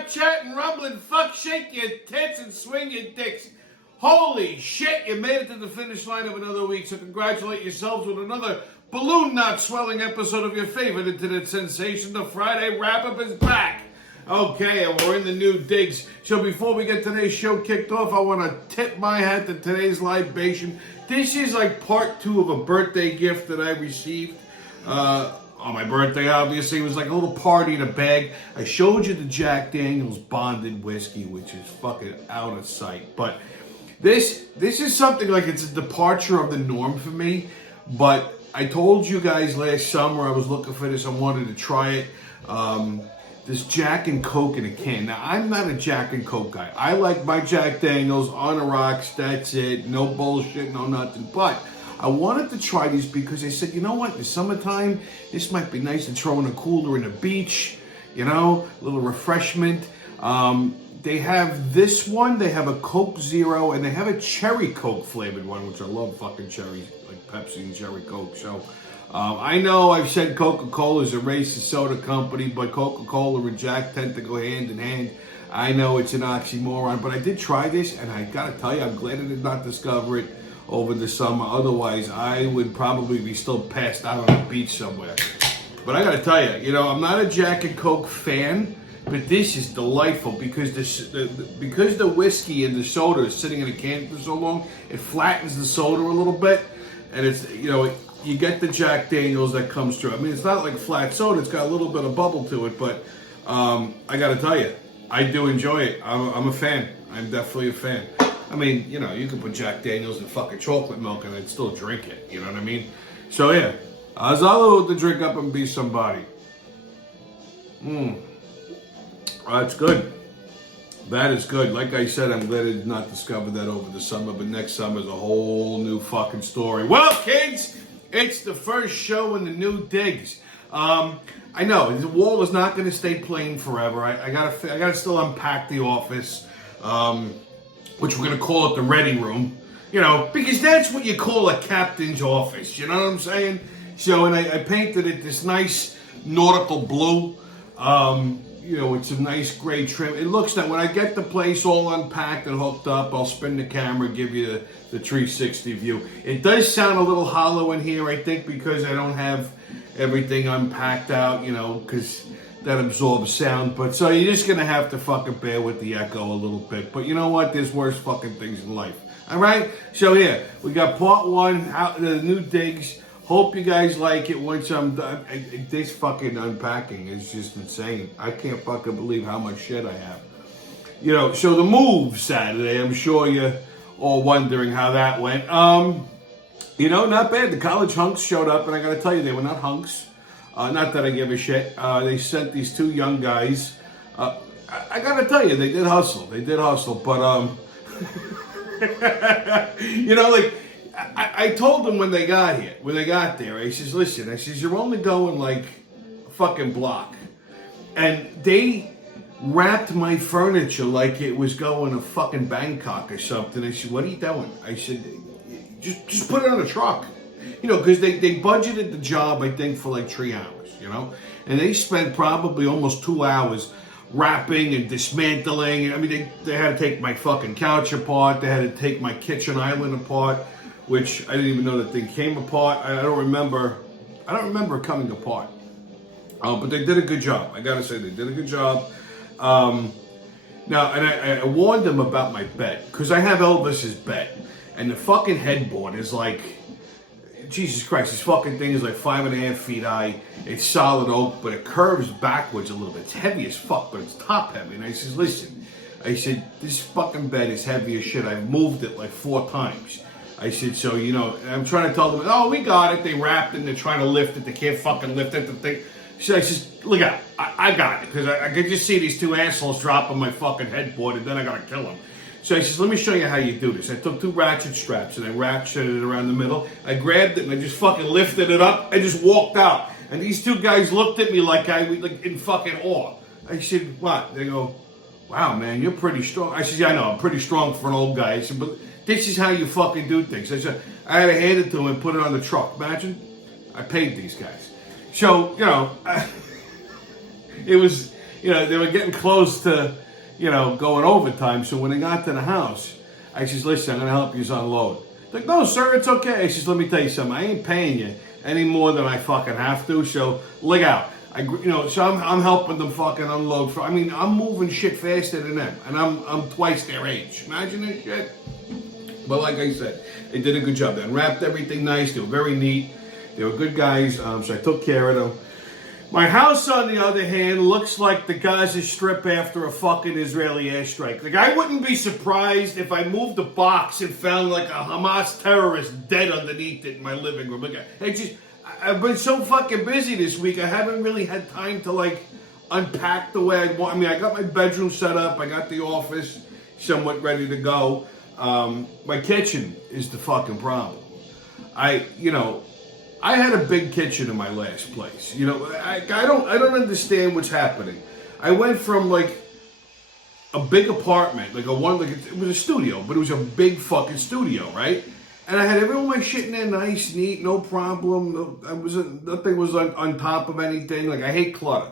Snapchat and rumbling, fuck, shake your tits and swing your dicks. Holy shit, you made it to the finish line of another week, so congratulate yourselves with another balloon knot swelling episode of your favorite internet sensation. The Friday wrap-up is back. Okay, and we're in the new digs. So before we get today's show kicked off, I want to tip my hat to today's libation. This is like part 2 of a birthday gift that I received. On my birthday, obviously, it was like a little party in a bag. I showed you the Jack Daniel's bonded whiskey, which is fucking out of sight. But this is something like it's a departure of the norm for me. But I told you guys last summer I was looking for this. I wanted to try it. This Jack and Coke in a can. Now, I'm not a Jack and Coke guy. I like my Jack Daniels on the rocks. That's it. No bullshit, no nothing. But I wanted to try these because I said, you know what? The summertime, this might be nice to throw in a cooler in the beach. You know, a little refreshment. They have this one. They have a Coke Zero, and they have a cherry Coke flavored one, which I love fucking cherries, like Pepsi and cherry Coke. So I know I've said Coca-Cola is a racist soda company, but Coca-Cola and Jack tend to go hand in hand. I know it's an oxymoron, but I did try this, and I gotta tell you, I'm glad I did not discover it over the summer. Otherwise, I would probably be still passed out on the beach somewhere. But I gotta tell you, you know, I'm not a Jack and Coke fan, but this is delightful because because the whiskey and the soda is sitting in a can for so long, it flattens the soda a little bit, and it's, you know, you get the Jack Daniels that comes through. I mean, it's not like flat soda; it's got a little bit of bubble to it. But I gotta tell you, I do enjoy it. I'm a fan. I'm definitely a fan. I mean, you know, you could put Jack Daniels in fucking chocolate milk and I'd still drink it. You know what I mean? So yeah, Azalo to drink up and be somebody. That's good. That is good. Like I said, I'm glad I did not discover that over the summer, but next summer is a whole new fucking story. Well, kids, it's the first show in the new digs. I know the wall is not going to stay plain forever. I gotta still unpack the office, which we're going to call it the ready room. You know, because that's what you call a captain's office. You know what I'm saying? So, and I painted it this nice nautical blue. You know, it's a nice gray trim. It looks that when I get the place all unpacked and hooked up, I'll spin the camera, give you the 360 view. It does sound a little hollow in here, I think, because I don't have everything unpacked out, you know, because that absorbs sound. But so you're just going to have to fucking bear with the echo a little bit. But you know what? There's worse fucking things in life. All right? So yeah, we got part 1, out the new digs. Hope you guys like it once I'm done. This fucking unpacking is just insane. I can't fucking believe how much shit I have. You know, so the move Saturday, I'm sure you're all wondering how that went. You know, not bad. The college hunks showed up, and I gotta tell you, they were not hunks. Not that I give a shit. They sent these 2 young guys. I gotta tell you, they did hustle. They did hustle, but you know, like, I told them when they got there, I says, listen, I says, you're only going like a fucking block. And they wrapped my furniture like it was going to fucking Bangkok or something. I said, what are you doing? I said, just put it on a truck. You know, because they budgeted the job, I think, for like 3 hours, you know? And they spent probably almost 2 hours wrapping and dismantling. I mean, they had to take my fucking couch apart. They had to take my kitchen island apart, which I didn't even know that thing came apart. I don't remember it coming apart. But they did a good job. I gotta say, they did a good job. Now, and I warned them about my bed, because I have Elvis's bed, and the fucking headboard is like, Jesus Christ, this fucking thing is like 5.5 feet high. It's solid oak, but it curves backwards a little bit. It's heavy as fuck, but it's top heavy. And I says, listen, I said, this fucking bed is heavy as shit. I've moved it like 4 times. I said, so, you know, I'm trying to tell them, oh, we got it. They wrapped it and they're trying to lift it. They can't fucking lift it. The thing. So I says, look out, I got it. Because I could just see these 2 assholes dropping my fucking headboard, and then I got to kill them. So I says, let me show you how you do this. I took 2 ratchet straps and I ratcheted it around the middle. I grabbed it and I just fucking lifted it up. I just walked out. And these 2 guys looked at me like in fucking awe. I said, what? They go, wow, man, you're pretty strong. I said, yeah, I know, I'm pretty strong for an old guy. I said, but this is how you fucking do things. I said, I had to hand it to him and put it on the truck. Imagine, I paid these guys. So, you know, it was they were getting close to, going overtime. So when they got to the house, I says, listen, I'm going to help you unload. Like, no, sir, it's okay. I says, let me tell you something. I ain't paying you any more than I fucking have to. So look out. So I'm helping them fucking unload. I'm moving shit faster than them, and I'm twice their age. Imagine this shit. But like I said, they did a good job. They unwrapped everything nice. They were very neat. They were good guys. So I took care of them. My house, on the other hand, looks like the Gaza Strip after a fucking Israeli airstrike. Like, I wouldn't be surprised if I moved a box and found like a Hamas terrorist dead underneath it in my living room. Like, I've been so fucking busy this week, I haven't really had time to like unpack the way I want. I got my bedroom set up, I got the office somewhat ready to go. My kitchen is the fucking problem. I had a big kitchen in my last place. I don't understand what's happening. I went from like a big apartment, it was a studio, but it was a big fucking studio, right? And I had all my shit in there, nice, neat, no problem. Nothing was on top of anything. Like, I hate clutter,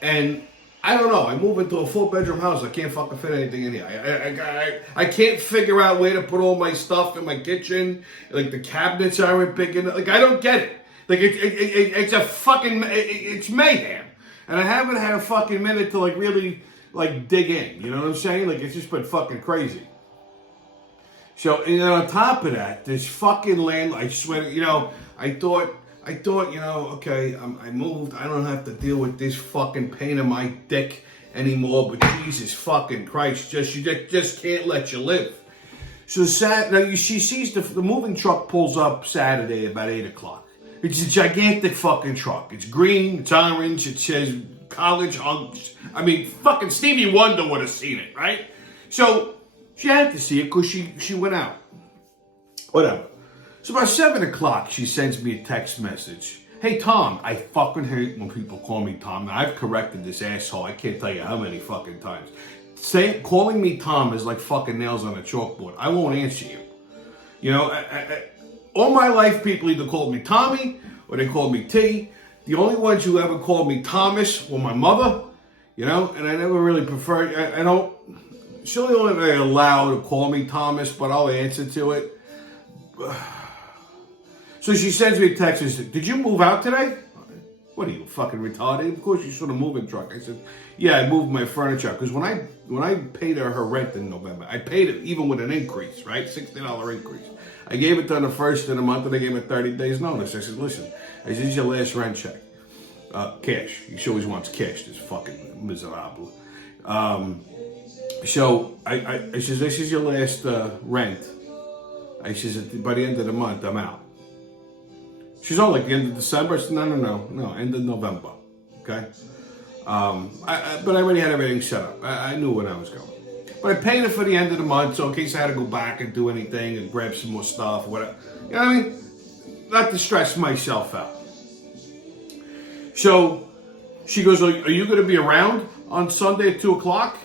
and I don't know. I moved into a 4-bedroom house. I can't fucking fit anything in here. I can't figure out where to put all my stuff in my kitchen. Like, the cabinets aren't big enough. Like, I don't get it. Like, it's a fucking, it's mayhem. And I haven't had a fucking minute to, like, really, like, dig in. You know what I'm saying? Like, it's just been fucking crazy. So, and then on top of that, this fucking landlord, I swear, I thought, okay, I moved. I don't have to deal with this fucking pain in my dick anymore. But Jesus fucking Christ, you just can't let you live. So she sees the moving truck pulls up Saturday about 8 o'clock. It's a gigantic fucking truck. It's green, it's orange, it says college hunks. Fucking Stevie Wonder would have seen it, right? So she had to see it because she went out. Whatever. So about 7 o'clock, she sends me a text message. Hey, Tom, I fucking hate when people call me Tom. Now, I've corrected this asshole. I can't tell you how many fucking times. Calling me Tom is like fucking nails on a chalkboard. I won't answer you. All my life, people either called me Tommy or they called me T. The only ones who ever called me Thomas were my mother, and I never really preferred. She's the only one allowed to call me Thomas, but I'll answer to it. So she sends me a text and says, did you move out today? What are you, fucking retarded? Of course you saw the moving truck. I said, yeah, I moved my furniture. Because when I paid her rent in November, I paid it even with an increase, right? $60 increase. I gave it to her the first of the month and I gave her 30 days notice. I said, listen, this is your last rent check. Cash. She always wants cash, this fucking miserable. So I says, this is your last rent. I says, by the end of the month, I'm out. She's on like the end of December. I said, no, end of November. Okay? But I already had everything set up. I knew when I was going. But I paid her for the end of the month, so in case I had to go back and do anything and grab some more stuff or whatever. You know what I mean? Not to stress myself out. So she goes, are you going to be around on Sunday at 2 o'clock?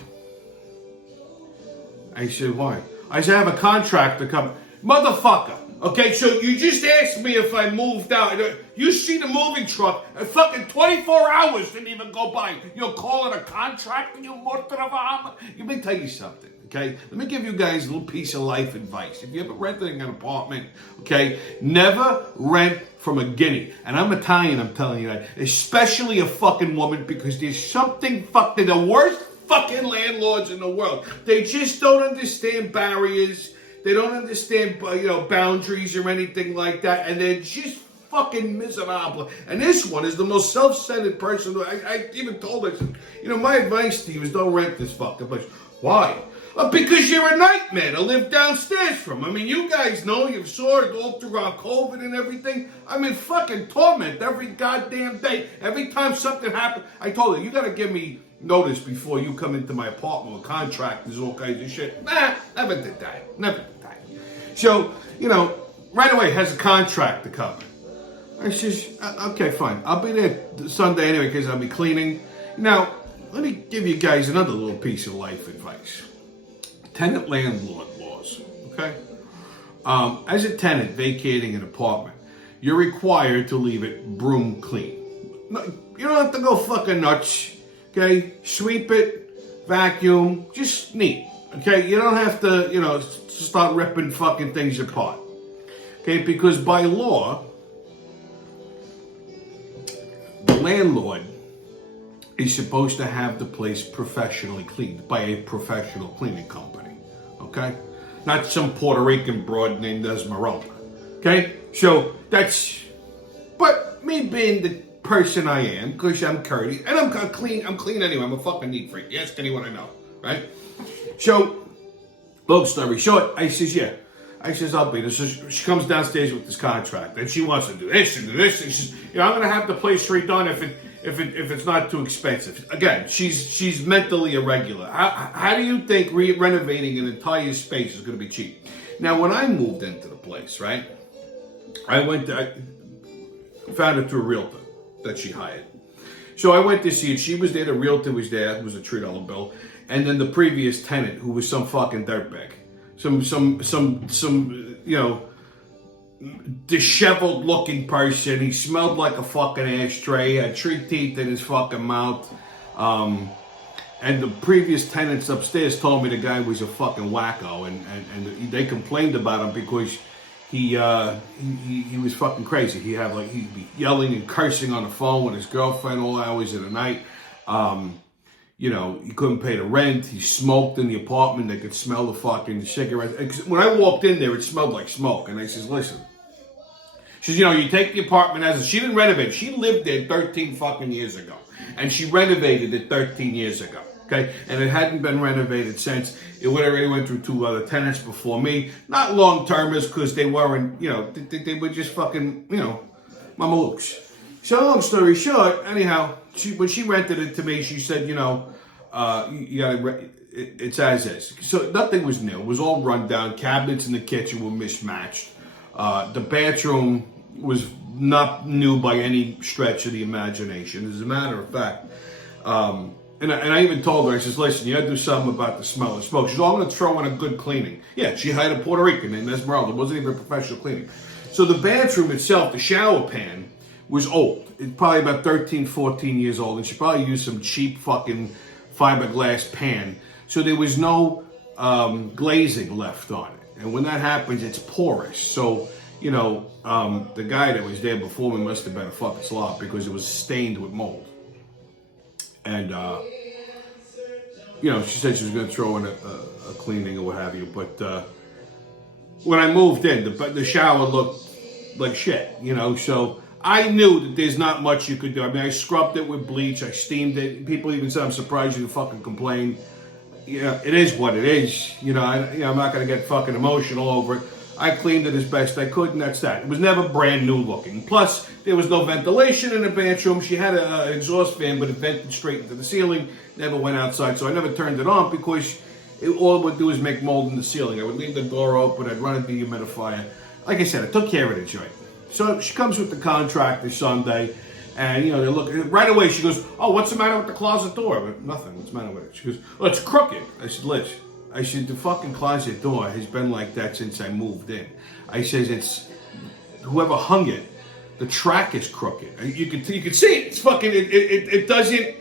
I said, why? I said, I have a contract to come. Motherfucker. Okay, so you just asked me if I moved out. You see the moving truck, and fucking 24 hours didn't even go by. You'll call it a contract, you Mutha. Let me tell you something, okay? Let me give you guys a little piece of life advice. If you ever renting an apartment, okay, never rent from a guinea. And I'm Italian, I'm telling you that. Especially a fucking woman, because there's something fucking, the worst fucking landlords in the world. They just don't understand barriers. They don't understand, boundaries or anything like that, and they're just fucking miserable. And this one is the most self-centered person. I even told her, I said, my advice to you is don't rent this fucking place. Why? Because you're a nightmare to live downstairs from. You guys know, you saw it all throughout COVID and everything. Fucking torment every goddamn day. Every time something happens, I told her, you gotta give me notice before you come into my apartment with contractors, all kinds of shit. Nah, never did that. So, right away has a contract to cover. I says, okay, fine. I'll be there Sunday anyway because I'll be cleaning. Now, let me give you guys another little piece of life advice. Tenant landlord laws, okay? As a tenant vacating an apartment, you're required to leave it broom clean. You don't have to go fucking nuts. Okay, sweep it, vacuum, just neat. Okay, you don't have to, start ripping fucking things apart. Okay, because by law, the landlord is supposed to have the place professionally cleaned by a professional cleaning company. Okay, not some Puerto Rican broad named Esmeralda. Okay, so that's. But me being the person I am, because I'm courteous, and I'm clean anyway. I'm a fucking neat freak. Ask anyone I know, right? So, long story short, I says, yeah. I says, I'll be there. So she comes downstairs with this contract, and she wants to do this and do this. And she's, I'm going to have the place redone if it's not too expensive. Again, she's mentally irregular. How do you think renovating an entire space is going to be cheap? Now, when I moved into the place, right, I found it through a realtor that she hired. So I went to see it. She was there. The realtor was there. It was a $3 bill. And then the previous tenant, who was some fucking dirtbag. Some disheveled looking person. He smelled like a fucking ashtray. Had 3 teeth in his fucking mouth. And the previous tenants upstairs told me the guy was a fucking wacko. And they complained about him because he was fucking crazy. He'd be yelling and cursing on the phone with his girlfriend all hours of the night. He couldn't pay the rent. He smoked in the apartment. They could smell the fucking cigarettes. When I walked in there, it smelled like smoke. And I says, listen. She says, you take the apartment as she didn't renovate. She lived there 13 fucking years ago. And she renovated it 13 years ago. Okay? And it hadn't been renovated since. It already went through 2 other tenants before me. Not long-termers because they weren't, they were just fucking, mamalukes. So long story short, anyhow, when she rented it to me, she said, you gotta, it's as is. So nothing was new. It was all run down. Cabinets in the kitchen were mismatched. The bathroom was not new by any stretch of the imagination. As a matter of fact, and I even told her, I says, listen, you gotta do something about the smell of smoke. She says, I'm gonna throw in a good cleaning. Yeah, she hired a Puerto Rican named Esmeralda. It wasn't even professional cleaning. So the bathroom itself, the shower pan, was old. It's probably about 13, 14 years old. And she probably used some cheap fucking fiberglass pan. So there was no glazing left on it. And when that happens, it's porous. So, the guy that was there before me must have been a fucking slob because it was stained with mold. And, she said she was going to throw in a cleaning or what have you. But when I moved in, the shower looked like shit, so I knew that there's not much you could do. I mean, I scrubbed it with bleach. I steamed it. People even said, I'm surprised you fucking complain. It is what it is. I'm not going to get fucking emotional over it. I cleaned it as best I could, and that's that. It was never brand new looking. Plus, there was no ventilation in the bathroom. She had an exhaust fan, but it vented straight into the ceiling. Never went outside, so I never turned it on because all it would do is make mold in the ceiling. I would leave the door open. I'd run a dehumidifier. Like I said, I took care of the joint. So she comes with the contractor Sunday, and they look right away. She goes, "Oh, what's the matter with the closet door?" But nothing. What's the matter with it? She goes, "Oh, it's crooked." I said, "Liz," I said, "the fucking closet door has been like that since I moved in." I says, "It's whoever hung it. The track is crooked. You can see it. It's fucking. It doesn't.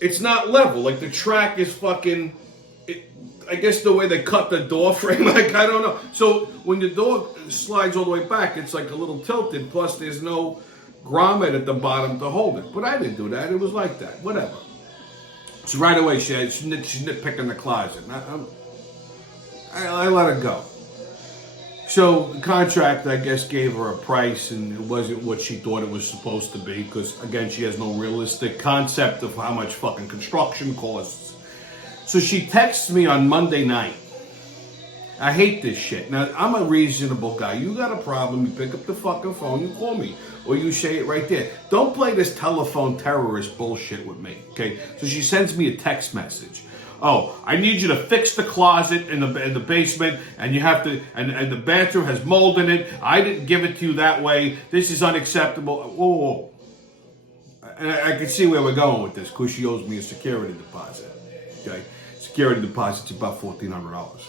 It's not level. Like the track is fucking." I guess the way they cut the door frame, I don't know. So when the door slides all the way back, it's like a little tilted. Plus, there's no grommet at the bottom to hold it. But I didn't do that. It was like that. Whatever. So right away, she's nitpicking the closet. I let her go. So the contract, I guess, gave her a price, and it wasn't what she thought it was supposed to be. Because, again, she has no realistic concept of how much fucking construction costs. So she texts me on Monday night. I hate this shit. Now, I'm a reasonable guy. You got a problem, you pick up the fucking phone, you call me. Or you say it right there. Don't play this telephone terrorist bullshit with me, okay? So she sends me a text message. Oh, I need you to fix the closet in the basement, and you have to, and the bathroom has mold in it. I didn't give it to you that way. This is unacceptable. Whoa. And I can see where we're going with this, because she owes me a security deposit, okay? Security deposit's about $1,400.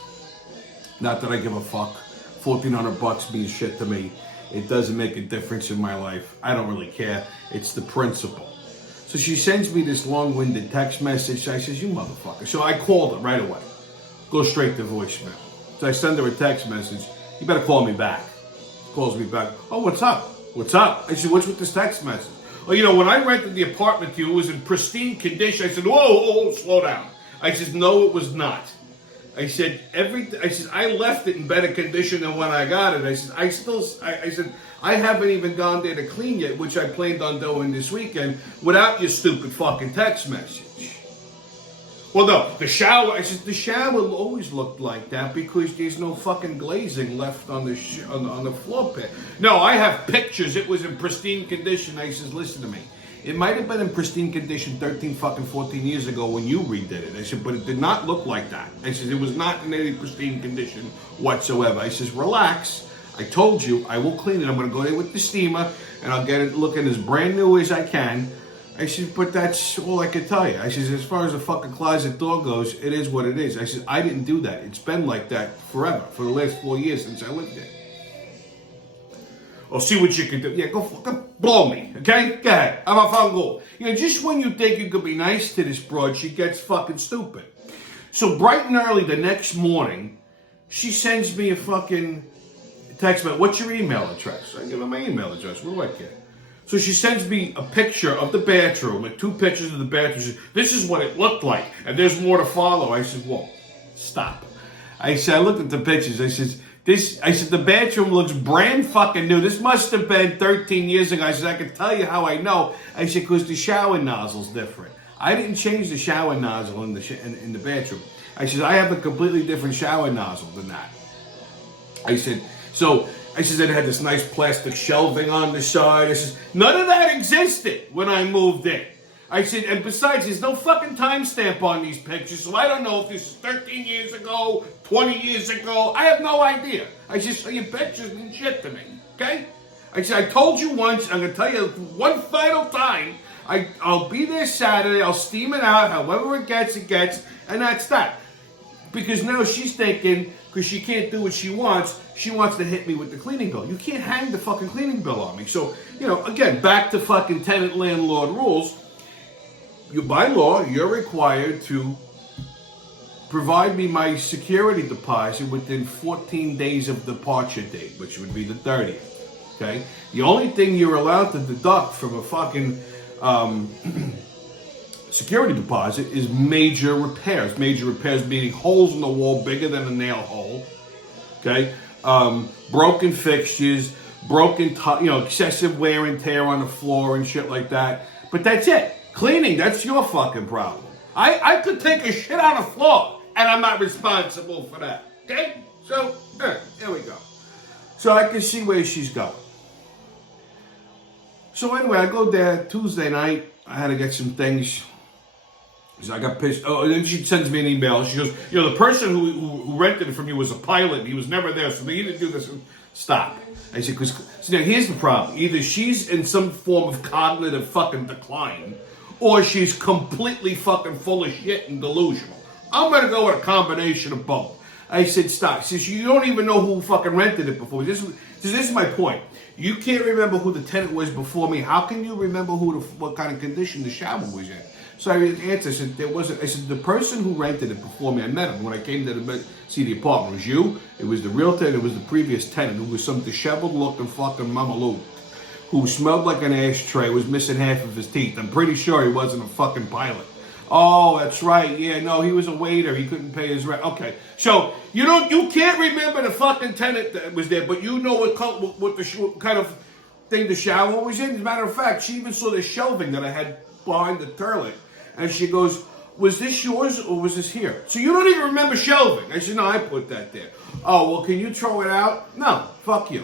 Not that I give a fuck. $1,400 means shit to me. It doesn't make a difference in my life. I don't really care. It's the principle. So So she sends me this long-winded text message. I says, you motherfucker. So I called her right away. Go straight to voicemail. So I send her a text message. You better call me back. She calls me back. Oh, what's up? What's up? I said, what's with this text message? Oh, when I rented the apartment to you, it was in pristine condition. I said, whoa, slow down. I said, no, it was not. I said, I left it in better condition than when I got it. I said, I haven't even gone there to clean yet, which I planned on doing this weekend, without your stupid fucking text message. Well, no, the shower always looked like that because there's no fucking glazing left on the floor pit. No, I have pictures. It was in pristine condition. I says, listen to me. It might have been in pristine condition 14 years ago when you redid it. I said, but it did not look like that. I said, it was not in any pristine condition whatsoever. I says, relax. I told you, I will clean it. I'm going to go there with the steamer, and I'll get it looking as brand new as I can. I said, but that's all I can tell you. I says, as far as the fucking closet door goes, it is what it is. I said, I didn't do that. It's been like that forever, for the last 4 years since I lived there. Or see what you can do. Yeah, go fucking blow me, okay? Go ahead. I'm a fungal. Just when you think you could be nice to this broad, she gets fucking stupid. So bright and early the next morning, she sends me a fucking text message. What's your email address? I give her my email address. What do I get? So she sends me a picture of the bathroom with 2 pictures of the bathroom. She says, this is what it looked like, and there's more to follow. I said, whoa, stop. I said, I looked at the pictures. I said, the bathroom looks brand fucking new. This must have been 13 years ago. I said, I can tell you how I know. I said, because the shower nozzle's different. I didn't change the shower nozzle in the bathroom. I said, I have a completely different shower nozzle than that. I said, it had this nice plastic shelving on the side. I said, none of that existed when I moved in. I said, and besides, there's no fucking timestamp on these pictures, so I don't know if this is 13 years ago, 20 years ago. I have no idea. I said, so your pictures mean shit to me, okay? I said, I told you once, I'm going to tell you one final time, I'll be there Saturday, I'll steam it out, however it gets, and that's that. Because now she's thinking, because she can't do what she wants to hit me with the cleaning bill. You can't hang the fucking cleaning bill on me. So, again, back to fucking tenant-landlord rules. By law, you're required to provide me my security deposit within 14 days of departure date, which would be the 30th. Okay? The only thing you're allowed to deduct from a fucking security deposit is major repairs. Major repairs meaning holes in the wall bigger than a nail hole. Okay? Broken fixtures, excessive wear and tear on the floor and shit like that. But that's it. Cleaning, that's your fucking problem. I could take a shit on the floor, and I'm not responsible for that. Okay? So, there we go. So I can see where she's going. So anyway, I go there Tuesday night. I had to get some things. So I got pissed. Oh, and then she sends me an email. She goes, the person who rented it from you was a pilot. He was never there, so they didn't do this. Stop. I said, now here's the problem. Either she's in some form of cognitive fucking decline, or she's completely fucking full of shit and delusional. I'm going to go with a combination of both. I said, stop. She says, you don't even know who fucking rented it before. This is my point. You can't remember who the tenant was before me. How can you remember what kind of condition the shower was in? So I answered, I said, the person who rented it before me, I met him when I came to see the apartment. It was you, it was the realtor, and it was the previous tenant, who was some disheveled looking fucking mamaloo, who smelled like an ashtray, was missing half of his teeth. I'm pretty sure he wasn't a fucking pilot. Oh, that's right. Yeah, no, he was a waiter. He couldn't pay his rent. Okay, so you can't remember the fucking tenant that was there, but you know what kind of thing the shower was in. As a matter of fact, she even saw the shelving that I had behind the toilet, and she goes, "Was this yours or was this here?" So you don't even remember shelving. I said, "No, I put that there." Oh, well, can you throw it out? No, fuck you.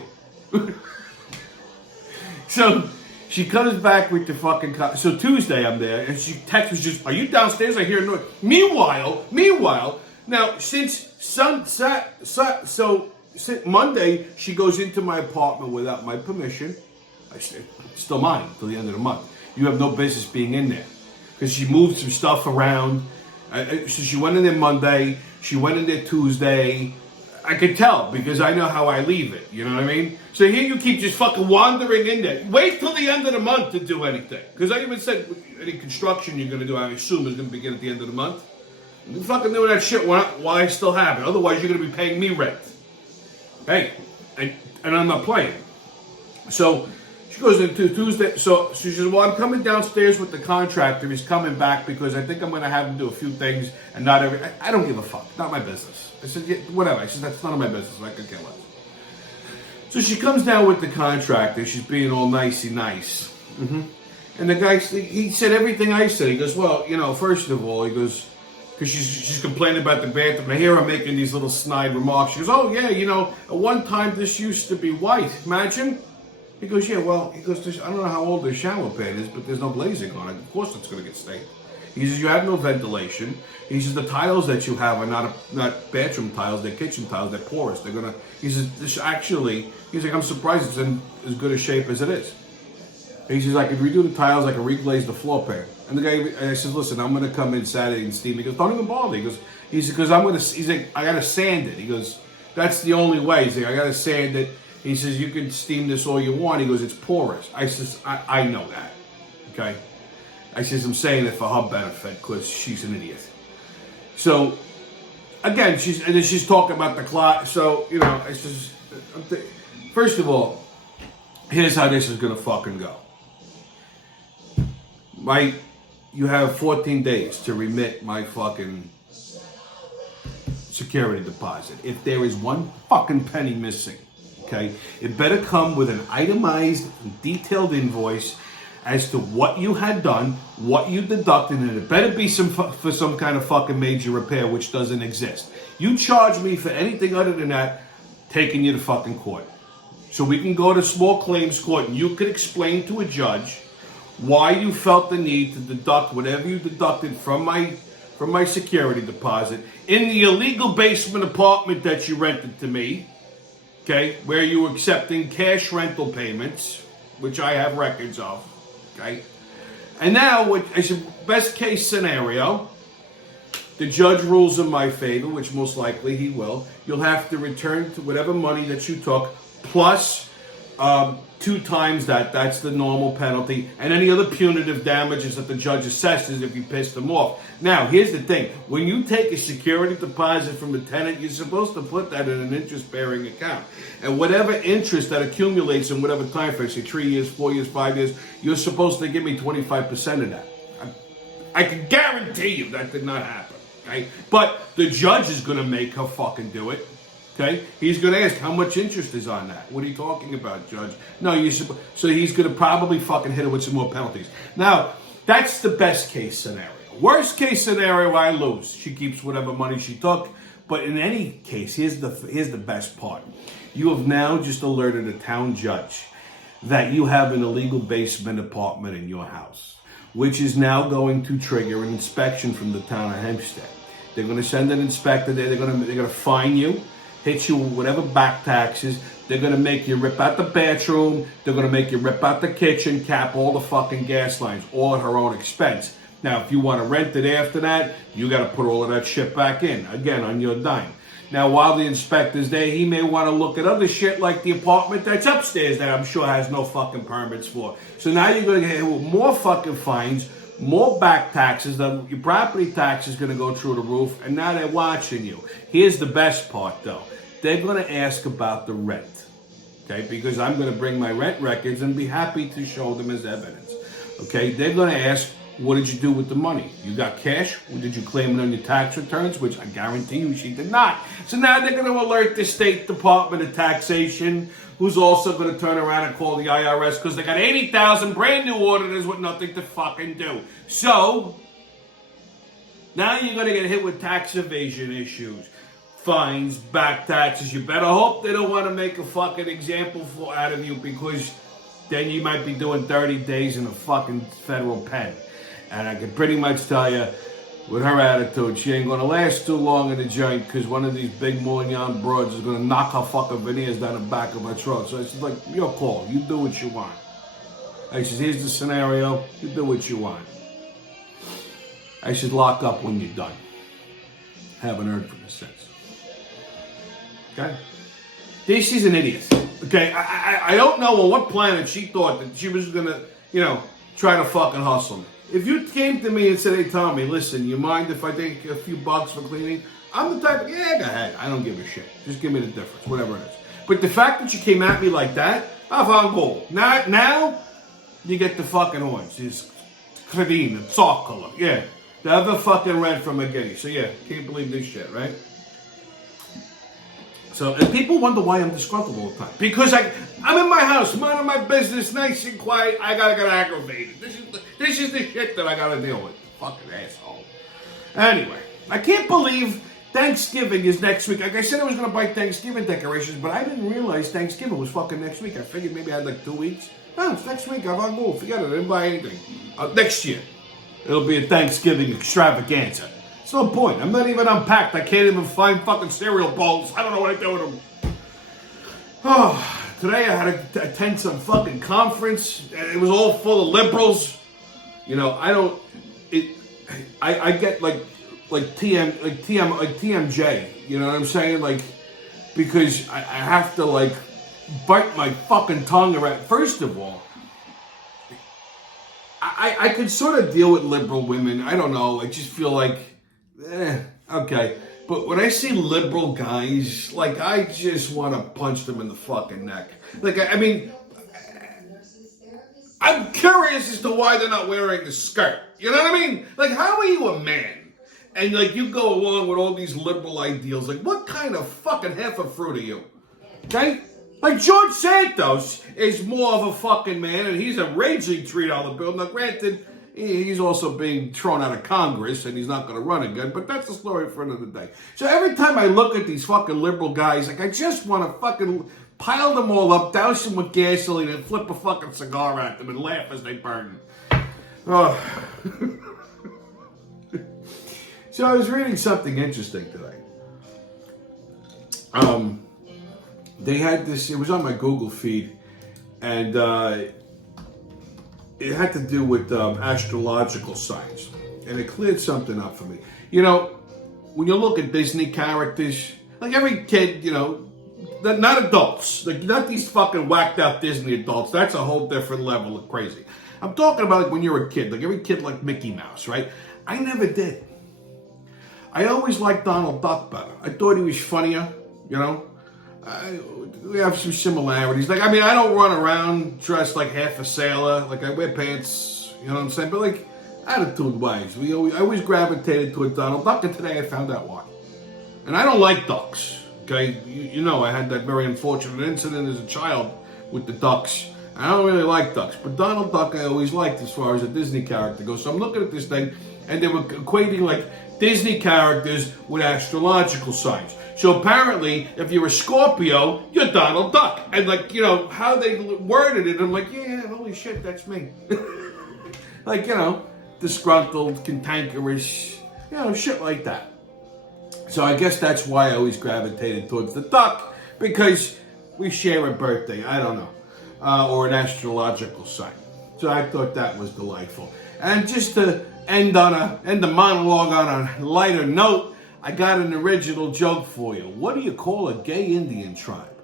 So she comes back with the fucking so Tuesday I'm there, and she texts me just, "Are you downstairs? I hear a noise." Meanwhile, now since Monday she goes into my apartment without my permission. I said, "It's still mine till the end of the month. You have no business being in there," because she moved some stuff around. So she went in there Monday. She went in there Tuesday. I could tell because I know how I leave it. You know what I mean? So here you keep just fucking wandering in there. Wait till the end of the month to do anything. Because I even said any construction you're going to do, I assume is going to begin at the end of the month. You fucking doing that shit while I still have it. Otherwise, you're going to be paying me rent. Hey, and I'm not playing. So she goes into Tuesday. So she says, well, I'm coming downstairs with the contractor. He's coming back because I think I'm going to have him do a few things and not every. I don't give a fuck. Not my business. I said, yeah, whatever. I said, that's none of my business. I could care less. So she comes down with the contractor. She's being all nicey nice. Mm-hmm. And the guy, he said everything I said. He goes, well, first of all, he goes, because she's complaining about the bathroom. And I hear her making these little snide remarks. She goes, oh, yeah, at one time this used to be white. Imagine. He goes, yeah, well, I don't know how old the shower pan is, but there's no glazing on it. Of course it's going to get stained. He says, you have no ventilation. He says, the tiles that you have are not bathroom tiles, they're kitchen tiles, they're porous. He says, he's like, I'm surprised it's in as good a shape as it is. He says, I could redo the tiles, I could reglaze the floor pan. And the guy, I says, listen, I'm going to come in Saturday and steam. He goes, don't even bother. He says, because I got to sand it. He goes, that's the only way. He's like, I got to sand it. He says, you can steam this all you want. He goes, it's porous. I says, I know that. Okay? I says, I'm saying it for her benefit because she's an idiot. So, again, she's talking about the clock. So, I says, first of all, here's how this is going to fucking go. You have 14 days to remit my fucking security deposit. If there is one fucking penny missing, okay, it better come with an itemized, detailed invoice as to what you had done, what you deducted, and it better be for some kind of fucking major repair, which doesn't exist. You charge me for anything other than that, taking you to fucking court. So we can go to small claims court and you could explain to a judge why you felt the need to deduct whatever you deducted from my security deposit in the illegal basement apartment that you rented to me, okay, where you were accepting cash rental payments, which I have records of, okay? And now, as a best case scenario, the judge rules in my favor, which most likely he will. You'll have to return to whatever money that you took, plus 2 times that. That's the normal penalty. And any other punitive damages that the judge assesses if you pissed them off. Now, here's the thing. When you take a security deposit from a tenant, you're supposed to put that in an interest-bearing account. And whatever interest that accumulates in whatever time frame, say 3 years, 4 years, 5 years, you're supposed to give me 25% of that. I can guarantee you that did not happen. Okay? But the judge is going to make her fucking do it. Okay, he's going to ask how much interest is on that. What are you talking about, Judge? No, so he's going to probably fucking hit her with some more penalties. Now, that's the best case scenario. Worst case scenario, I lose. She keeps whatever money she took. But in any case, here's the best part. You have now just alerted a town judge that you have an illegal basement apartment in your house, which is now going to trigger an inspection from the town of Hempstead. They're going to send an inspector there. They're going to fine you, hit you with whatever back taxes. They're going to make you rip out the bathroom. They're going to make you rip out the kitchen, cap all the fucking gas lines, all at her own expense. Now, if you want to rent it after that, you got to put all of that shit back in, again, on your dime. Now, while the inspector's there, he may want to look at other shit like the apartment that's upstairs that I'm sure has no fucking permits for. So now you're going to get hit with more fucking fines, more back taxes, your property tax is going to go through the roof, and now they're watching you. Here's the best part, though. They're going to ask about the rent, okay? Because I'm going to bring my rent records and be happy to show them as evidence, okay? They're going to ask, what did you do with the money? You got cash? Or did you claim it on your tax returns? Which I guarantee you she did not. So now they're going to alert the State Department of Taxation, who's also going to turn around and call the IRS because they got 80,000 brand new auditors with nothing to fucking do. So, now you're going to get hit with tax evasion issues, fines, back taxes. You better hope they don't want to make a fucking example out of you, because then you might be doing 30 days in a fucking federal pen. And I can pretty much tell you, with her attitude, she ain't going to last too long in the joint, because one of these big Moulin broads is going to knock her fucking veneers down the back of her throat. So it's like, your call. You do what you want. I says, here's the scenario. You do what you want. I should lock up when you're done. Haven't heard from her since. Okay? She's an idiot. Okay? I don't know on what planet she thought that she was going to, try to fucking hustle me. If you came to me and said, hey, Tommy, listen, you mind if I take a few bucks for cleaning? I'm the type of, yeah, go ahead. I don't give a shit. Just give me the difference, whatever it is. But the fact that you came at me like that, I found gold. Now, you get the fucking orange. It's Credine, the soft color. Yeah. The other fucking red from McGinty. So yeah, can't believe this shit, right? So, and people wonder why I'm disgruntled all the time. Because I'm in my house, minding my business, nice and quiet. I gotta get aggravated. This is the shit that I gotta deal with. Fucking asshole. Anyway, I can't believe Thanksgiving is next week. Like I said I was gonna buy Thanksgiving decorations, but I didn't realize Thanksgiving was fucking next week. I figured maybe I had like 2 weeks. No, it's next week. I'm on move. Forget it. I didn't buy anything. Next year, it'll be a Thanksgiving extravaganza. It's no point. I'm not even unpacked. I can't even find fucking cereal bowls. I don't know what I do with them. Oh, today I had to attend some fucking conference. It was all full of liberals. I get like TMJ. You know what I'm saying? Like, because I have to like bite my fucking tongue around. First of all, I could sort of deal with liberal women. I don't know. I just feel like, okay. But when I see liberal guys, like, I just want to punch them in the fucking neck. Like, I mean, I'm curious as to why they're not wearing a skirt. You know what I mean? Like, how are you a man? And, like, you go along with all these liberal ideals. Like, what kind of fucking heifer fruit are you? Okay? Like, George Santos is more of a fucking man, and he's a raging $3 bill. Now, granted, he's also being thrown out of Congress, and he's not going to run again, but that's a story for another day. So every time I look at these fucking liberal guys, like, I just want to fucking pile them all up, douse them with gasoline, and flip a fucking cigar at them and laugh as they burn. Oh. So I was reading something interesting today. They had this, it was on my Google feed, and it had to do with astrological signs. And it cleared something up for me. You know, when you look at Disney characters, like every kid, not adults, like not these fucking whacked out Disney adults, that's a whole different level of crazy. I'm talking about like when you're a kid, like every kid like Mickey Mouse, right? I never did. I always liked Donald Duck better. I thought he was funnier, we have some similarities. Like, I mean, I don't run around dressed like half a sailor. Like, I wear pants, you know what I'm saying? But, like, attitude-wise, I always gravitated toward Donald Duck, and today I found out why. And I don't like ducks, okay? I had that very unfortunate incident as a child with the ducks. I don't really like ducks, but Donald Duck I always liked as far as a Disney character goes. So I'm looking at this thing, and they were equating, like, Disney characters with astrological signs. So apparently, if you're a Scorpio, you're Donald Duck. And like, how they worded it, I'm like, yeah, holy shit, that's me. Like, disgruntled, cantankerous, shit like that. So I guess that's why I always gravitated towards the duck, because we share a birthday, I don't know, or an astrological sign. So I thought that was delightful. And just to end the monologue on a lighter note, I got an original joke for you. What do you call a gay Indian tribe?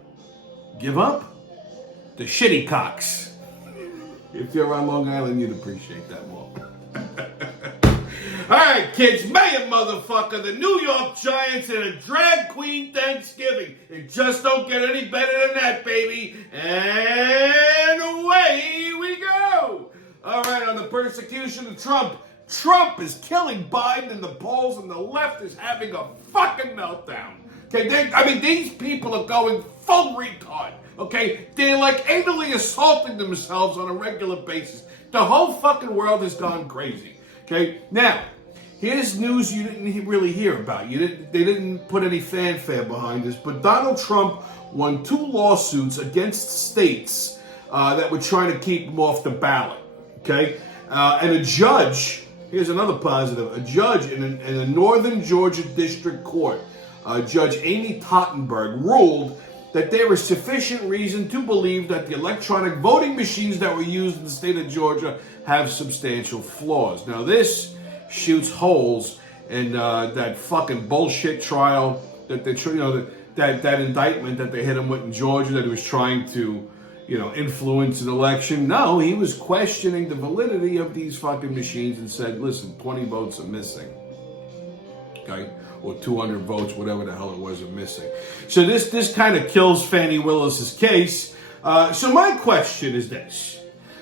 Give up? The shitty cocks. If you're on Long Island, you'd appreciate that more. All right, kids, may it motherfucker, the New York Giants in a drag queen Thanksgiving. It just don't get any better than that, baby. And away we go. All right, on the persecution of Trump. Trump is killing Biden in the polls, and the left is having a fucking meltdown. Okay, these people are going full retard. Okay, they're like anally assaulting themselves on a regular basis. The whole fucking world has gone crazy. Okay, now here's news you didn't really hear about. They didn't put any fanfare behind this, but Donald Trump won 2 lawsuits against states that were trying to keep him off the ballot. Okay, and a judge. Here's another positive. A judge in a Northern Georgia District Court, Judge Amy Tottenberg, ruled that there is sufficient reason to believe that the electronic voting machines that were used in the state of Georgia have substantial flaws. Now, this shoots holes in that fucking bullshit trial that that indictment that they hit him with in Georgia, that he was trying to, influence an election. No, he was questioning the validity of these fucking machines and said, listen, 20 votes are missing. Okay? Or 200 votes, whatever the hell it was, are missing. So this kind of kills Fannie Willis's case. So my question is this.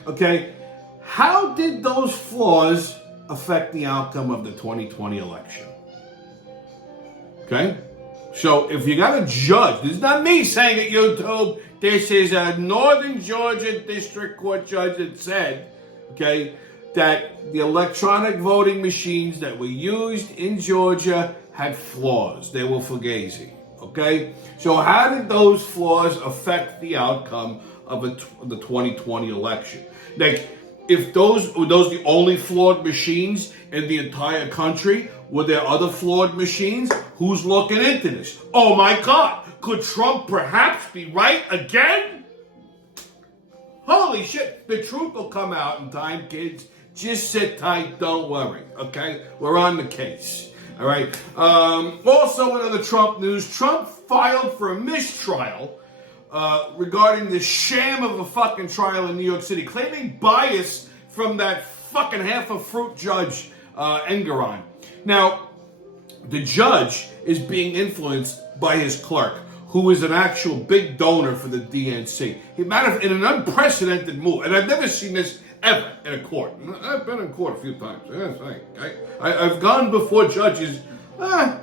Okay? How did those flaws affect the outcome of the 2020 election? Okay? So if you got a judge, this is not me saying it, YouTube. This is a Northern Georgia District Court judge that said, okay, that the electronic voting machines that were used in Georgia had flaws. They were fugazi. Okay? So how did those flaws affect the outcome of the 2020 election? Like, if were those the only flawed machines in the entire country? Were there other flawed machines? Who's looking into this? Oh my God, could Trump perhaps be right again? Holy shit, the truth will come out in time, kids. Just sit tight, don't worry, okay? We're on the case, all right? Also, in other Trump news, Trump filed for a mistrial regarding the sham of a fucking trial in New York City, claiming bias from that fucking half-a-fruit judge, Engeron. Now, the judge is being influenced by his clerk, who is an actual big donor for the DNC. In an unprecedented move, and I've never seen this ever in a court. I've been in court a few times. I've gone before judges, and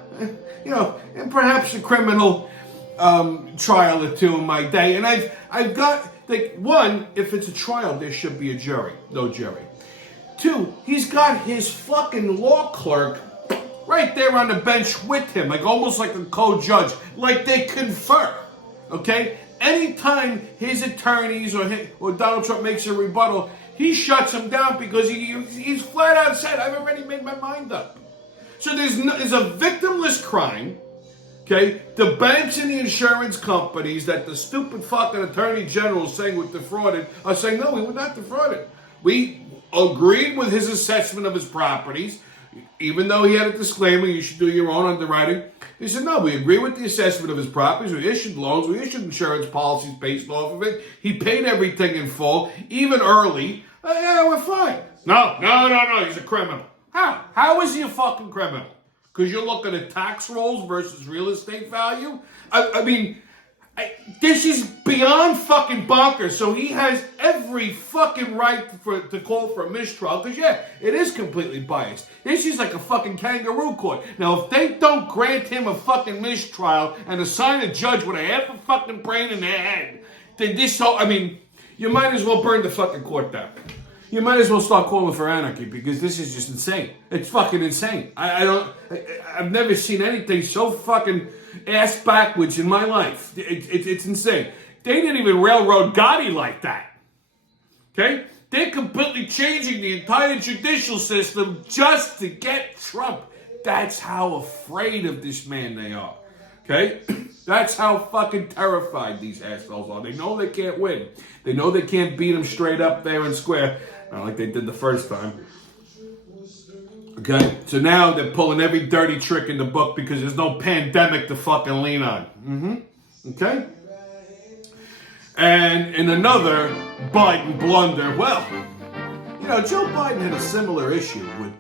perhaps a criminal trial or two in my day. And I've got, like, one, if it's a trial, there should be a jury. No jury. Two, he's got his fucking law clerk right there on the bench with him, like almost like a co-judge, like they confer, okay? Anytime his attorneys or Donald Trump makes a rebuttal, he shuts him down because he's flat out said, I've already made my mind up. So there's a victimless crime, okay? The banks and the insurance companies that the stupid fucking attorney general is saying were defrauded are saying, no, we were not defrauded. We agreed with his assessment of his properties. Even though he had a disclaimer, you should do your own underwriting. He said, no, we agree with the assessment of his properties. We issued loans. We issued insurance policies based off of it. He paid everything in full, even early. Yeah, we're fine. No. He's a criminal. How? How is he a fucking criminal? Because you're looking at tax rolls versus real estate value? I mean, this is beyond fucking bonkers. So he has every fucking right to call for a mistrial. Because, yeah, it is completely biased. This is like a fucking kangaroo court. Now, if they don't grant him a fucking mistrial and assign a judge with a half a fucking brain in their head, then you might as well burn the fucking court down. You might as well start calling for anarchy because this is just insane. It's fucking insane. I've never seen anything so fucking ass backwards in my life. It's insane. They didn't even railroad Gotti like that. Okay? They're completely changing the entire judicial system just to get Trump. That's how afraid of this man they are. Okay? That's how fucking terrified these assholes are. They know they can't win. They know they can't beat him straight up there and square. Not like they did the first time. Okay? So now they're pulling every dirty trick in the book because there's no pandemic to fucking lean on. Okay? And in another Biden blunder, well, Joe Biden had a similar issue with,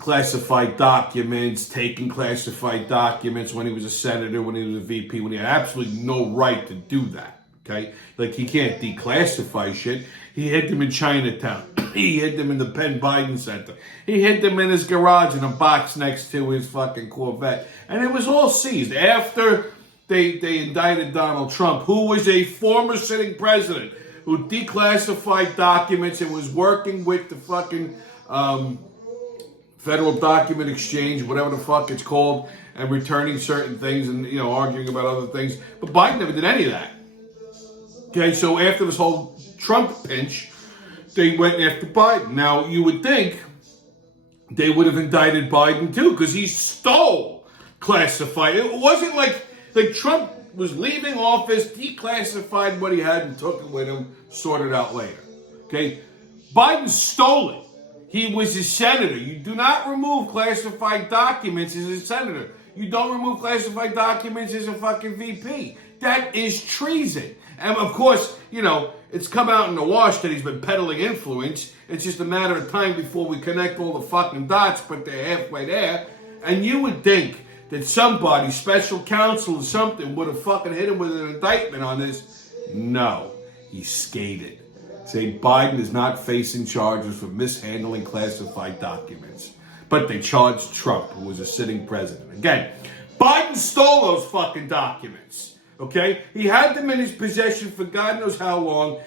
classified documents, taking classified documents when he was a senator, when he was a VP, when he had absolutely no right to do that, okay? Like, he can't declassify shit. He hid them in Chinatown. He hid them in the Penn Biden Center. He hid them in his garage in a box next to his fucking Corvette. And it was all seized after they indicted Donald Trump, who was a former sitting president, who declassified documents and was working with the fucking Federal Document Exchange, whatever the fuck it's called, and returning certain things and, arguing about other things. But Biden never did any of that. Okay, so after this whole Trump pinch, they went after Biden. Now, you would think they would have indicted Biden too, because he stole classified. It wasn't like Trump was leaving office, declassified what he had and took it with him, sorted out later. Okay? Biden stole it. He was a senator. You do not remove classified documents as a senator. You don't remove classified documents as a fucking VP. That is treason. And of course, it's come out in the wash that he's been peddling influence. It's just a matter of time before we connect all the fucking dots, but they're halfway there. And you would think that somebody, special counsel or something, would have fucking hit him with an indictment on this. No, he skated. Say Biden is not facing charges for mishandling classified documents. But they charged Trump, who was a sitting president. Again, Biden stole those fucking documents. Okay? He had them in his possession for God knows how long.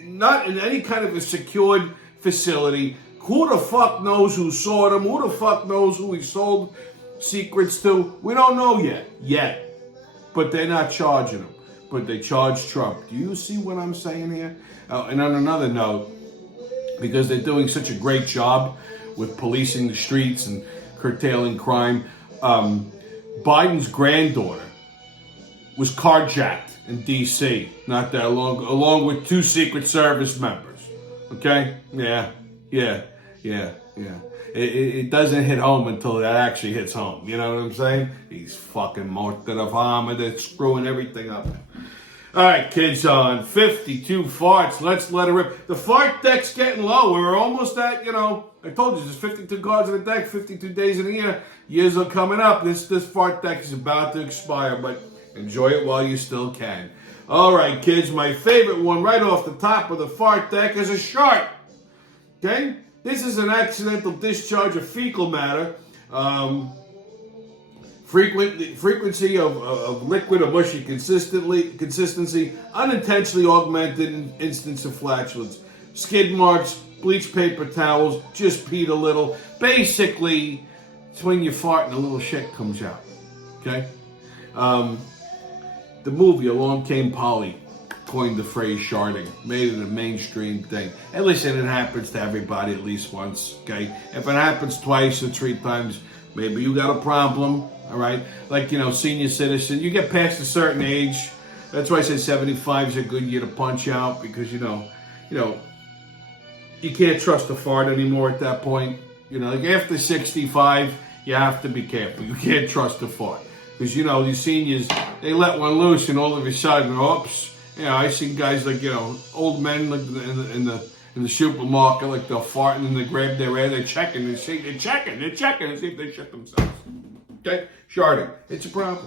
Not in any kind of a secured facility. Who the fuck knows who saw them? Who the fuck knows who he sold secrets to? We don't know yet. But they're not charging him. But they charged Trump. Do you see what I'm saying here? And on another note, because they're doing such a great job with policing the streets and curtailing crime, Biden's granddaughter was carjacked in D.C. not that long, along with 2 Secret Service members. Okay? Yeah. It doesn't hit home until that actually hits home. You know what I'm saying? These fucking mortar of armor that's screwing everything up. All right, kids, on 52 farts. Let's let it rip. The fart deck's getting low. We're almost at, I told you, there's 52 cards in the deck, 52 days in a year. Years are coming up. This fart deck is about to expire, but enjoy it while you still can. All right, kids, my favorite one right off the top of the fart deck is a shark. Okay? This is an accidental discharge of fecal matter. Frequency of liquid or mushy consistency, unintentionally augmented instance of flatulence. Skid marks, bleach paper towels, just peed a little. Basically, it's when you fart and a little shit comes out. Okay? The movie Along Came Polly coined the phrase sharding, made it a mainstream thing. And listen, it happens to everybody at least once, okay? If it happens twice or 3 times, maybe you got a problem, all right? Like, senior citizen, you get past a certain age. That's why I say 75 is a good year to punch out because, you can't trust a fart anymore at that point. Like after 65, you have to be careful. You can't trust a fart. Because, these seniors, they let one loose and all of a sudden, oops. I seen guys like, old men like in the supermarket, like they're farting and they grab their air, they're checking to see if they shit themselves. Okay? Sharding. It's a problem.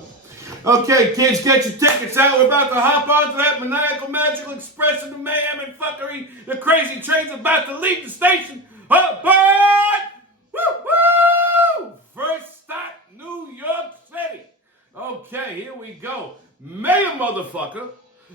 Okay, kids, get your tickets out. We're about to hop onto that maniacal, magical express of the mayhem and fuckery. The crazy train's about to leave the station. Aboard! Woo-hoo! First stop, New York City. Okay, here we go. Mayor motherfucker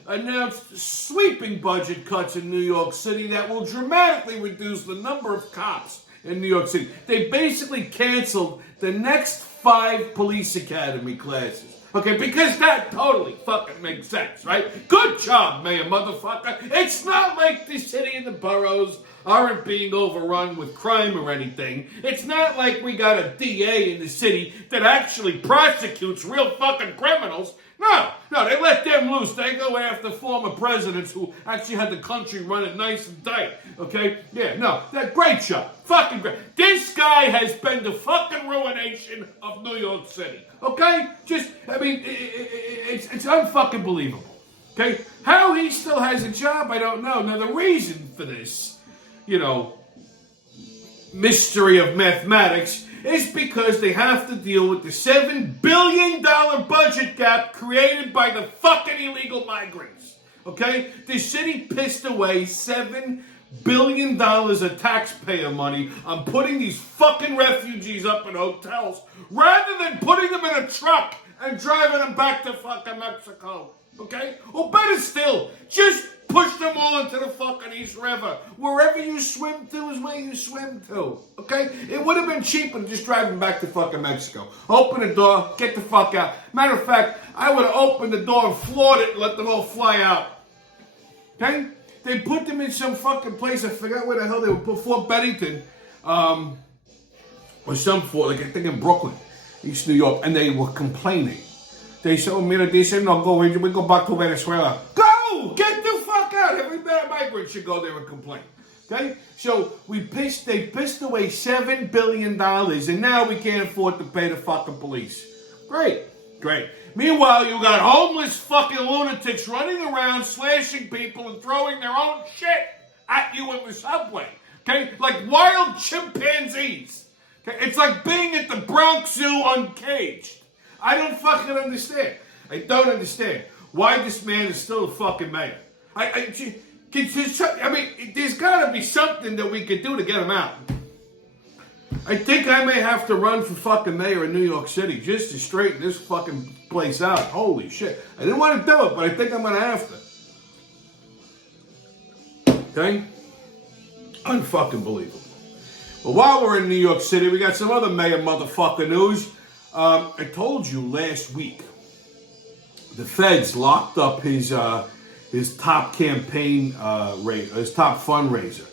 announced sweeping budget cuts in New York City that will dramatically reduce the number of cops in New York City. They basically canceled the next 5 police academy classes. Okay, because that totally fucking makes sense, right? Good job, Mayor motherfucker. It's not like the city and the boroughs aren't being overrun with crime or anything. It's not like we got a DA in the city that actually prosecutes real fucking criminals. No, they let them loose. They go after former presidents who actually had the country running nice and tight. Okay? Yeah, no, that great job. Fucking great. This guy has been the fucking ruination of New York City. Okay? It's unfucking believable. Okay? How he still has a job, I don't know. Now, the reason for this, mystery of mathematics is because they have to deal with the $7 billion budget gap created by the fucking illegal migrants. Okay? The city pissed away $7 billion of taxpayer money on putting these fucking refugees up in hotels rather than putting them in a truck and driving them back to fucking Mexico. Okay? Or better still, just push them all into the fucking East River. Wherever you swim to is where you swim to. Okay? It would have been cheaper to just drive them back to fucking Mexico. Open the door, get the fuck out. Matter of fact, I would have opened the door and floored it and let them all fly out. Okay? They put them in some fucking place. I forgot where the hell they were put. Fort Bennington. Or some fort, like I think in Brooklyn, East New York. And they were complaining. They said, they said, no, we go back to Venezuela. Go! Get the fuck out! Every migrant should go there and complain. Okay? So they pissed away $7 billion, and now we can't afford to pay the fucking police. Great. Meanwhile, you got homeless fucking lunatics running around, slashing people and throwing their own shit at you in the subway. Okay? Like wild chimpanzees. Okay? It's like being at the Bronx Zoo uncaged. I don't fucking understand. I don't understand why this man is still a fucking mayor. I mean, there's got to be something that we could do to get him out. I think I may have to run for fucking mayor in New York City just to straighten this fucking place out. Holy shit. I didn't want to do it, but I think I'm going to have to. Okay? Unfucking believable. Well, while we're in New York City, we got some other mayor motherfucker news. I told you last week, the feds locked up his top campaign his top fundraiser.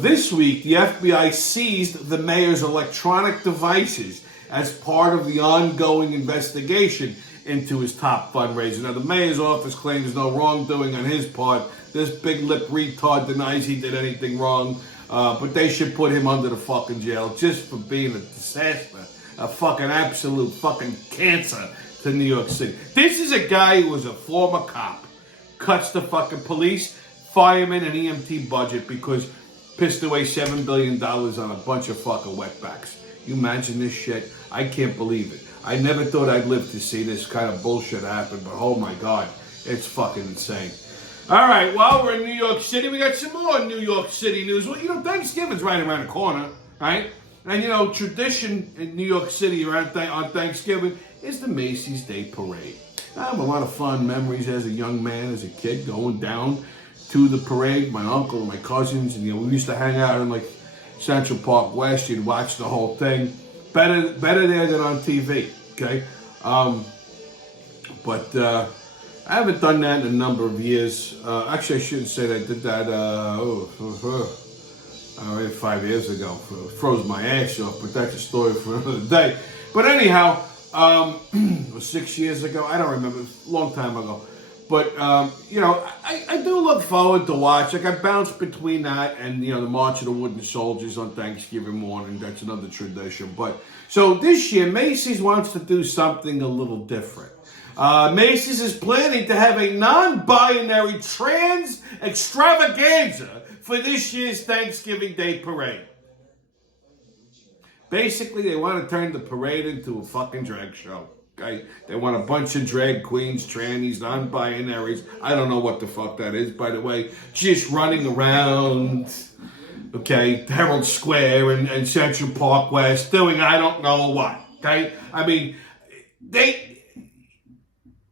This week, the FBI seized the mayor's electronic devices as part of the ongoing investigation into his top fundraiser. Now, the mayor's office claims no wrongdoing on his part. This big lip retard denies he did anything wrong, but they should put him under the fucking jail just for being a disaster, a fucking absolute fucking cancer to New York City. This is a guy who was a former cop, cuts the fucking police, firemen, and EMT budget because pissed away $7 billion on a bunch of fucking wetbacks. You imagine this shit? I can't believe it. I never thought I'd live to see this kind of bullshit happen, but oh my God, it's fucking insane. All right, while we're in New York City, we got some more New York City news. Well, you know, Thanksgiving's right around the corner, right? And, you know, tradition in New York City on Thanksgiving is the Macy's Day Parade. I have a lot of fond memories as a young man, as a kid, going down to the parade. My uncle and my cousins, and, you know, we used to hang out in, like, Central Park West. You'd watch the whole thing. Better there than on TV, okay? But I haven't done that in a number of years. Actually, I shouldn't say that. I did that 5 years ago. Froze my ass off, but that's a story for another day. But anyhow, it was 6 years ago. I don't remember. It was a long time ago. But, you know, I do look forward to watch. Like, I bounce between that and, you know, the March of the Wooden Soldiers on Thanksgiving morning. That's another tradition. But, so this year, Macy's wants to do something a little different. Macy's is planning to have a non-binary trans extravaganza for this year's Thanksgiving Day Parade. Basically, they want to turn the parade into a fucking drag show. Okay? They want a bunch of drag queens, trannies, non-binaries. I don't know what the fuck that is, by the way. Just running around, okay, Herald Square and Central Park West doing I don't know what. Okay? I mean,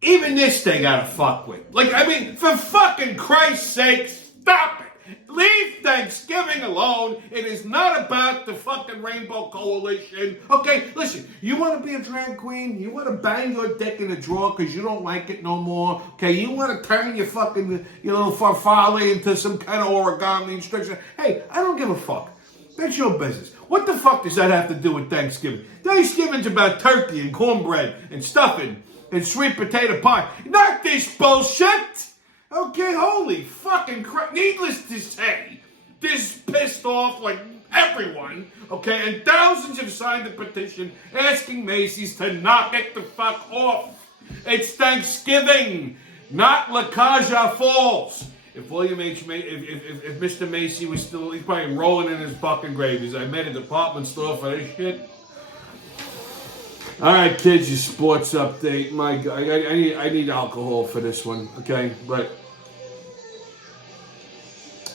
even this they gotta fuck with. Like, I mean, for fucking Christ's sake, stop it. Leave Thanksgiving alone. It is not about the fucking Rainbow Coalition. Okay, listen, you want to be a drag queen? You want to bang your dick in a drawer because you don't like it no more? Okay, you want to turn your fucking, your little farfalle into some kind of origami instruction? Hey, I don't give a fuck. That's your business. What the fuck does that have to do with Thanksgiving? Thanksgiving's about turkey and cornbread and stuffing and sweet potato pie. Not this bullshit! Okay, holy fucking crap. Needless to say, this pissed off like everyone, okay, and thousands have signed a petition asking Macy's to knock it the fuck off. It's Thanksgiving, not La Caja Falls. If William H. if Mr. Macy was still, he's probably rolling in his fucking grave. He's like, I made a department store for this shit. All right, kids, your sports update. My God, I need alcohol for this one, okay? But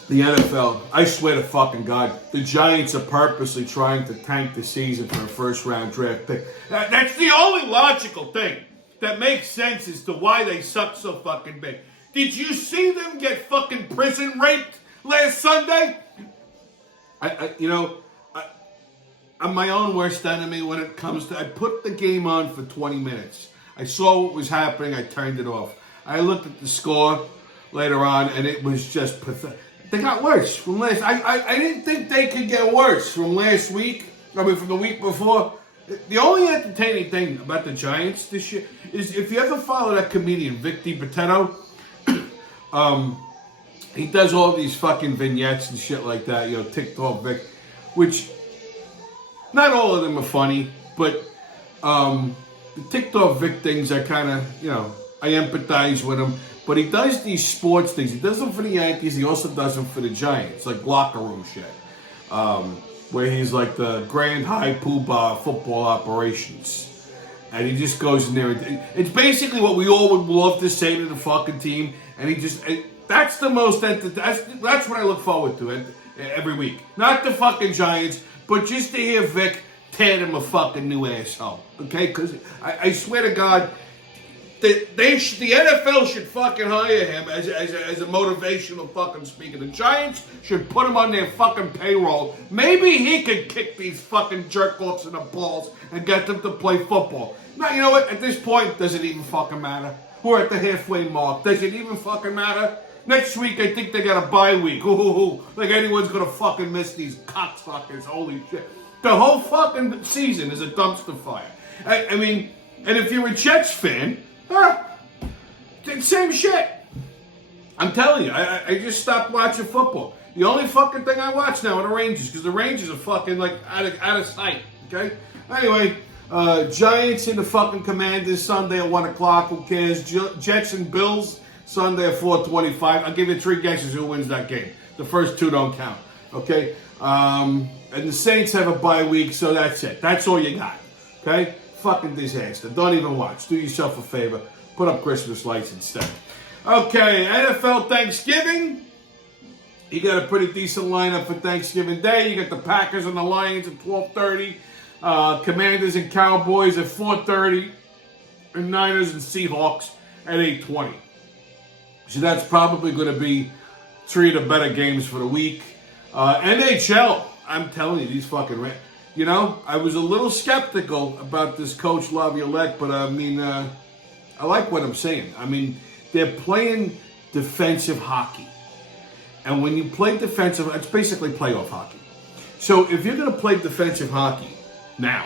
the NFL, I swear to fucking God, the Giants are purposely trying to tank the season for a first-round draft pick. That's the only logical thing that makes sense as to why they suck so fucking big. Did you see them get fucking prison raped last Sunday? I'm my own worst enemy when it comes to... I put the game on for 20 minutes. I saw what was happening. I turned it off. I looked at the score later on, and it was just pathetic. They got worse from last... I didn't think they could get worse from last week. I mean, from the week before. The only entertaining thing about the Giants this year is if you ever follow that comedian, Vic DiPatetto, he does all these fucking vignettes and shit like that, TikTok Vic, which not all of them are funny, but the TikTok Vic things I kind of, I empathize with him. But he does these sports things. He does them for the Yankees. He also does them for the Giants, like locker room shit, where he's like the Grand High Poobah football operations. And he just goes in there. It's basically what we all would love to say to the fucking team. And that's the most, that's what I look forward to every week. Not the fucking Giants, but just to hear Vic tear him a fucking new asshole. Okay? Because I swear to God, the NFL should fucking hire him as a motivational fucking speaker. The Giants should put him on their fucking payroll. Maybe he could kick these fucking jerk-offs in the balls and get them to play football. Now, you know what? At this point, does it even fucking matter? We're at the halfway mark. Does it even fucking matter? Next week, I think they got a bye week. Ooh, like anyone's gonna fucking miss these cocksuckers. Holy shit. The whole fucking season is a dumpster fire. I mean, and if you're a Jets fan, same shit. I'm telling you, I just stopped watching football. The only fucking thing I watch now are the Rangers, because the Rangers are fucking like out of sight. Okay? Anyway, Giants and the fucking Commanders Sunday at 1 o'clock. Who cares? Jets and Bills Sunday at 4:25. I'll give you 3 guesses who wins that game. The first 2 don't count. Okay? And the Saints have a bye week, so that's it. That's all you got. Okay? Fucking disaster. Don't even watch. Do yourself a favor. Put up Christmas lights instead. Okay, NFL Thanksgiving. You got a pretty decent lineup for Thanksgiving Day. You got the Packers and the Lions at 12:30. Commanders and Cowboys at 4:30. And Niners and Seahawks at 8:20. So that's probably going to be 3 of the better games for the week. NHL. I'm telling you, these fucking... I was a little skeptical about this coach Laviolette, but I mean, I like what I'm saying. I mean, they're playing defensive hockey. And when you play defensive, it's basically playoff hockey. So if you're going to play defensive hockey now,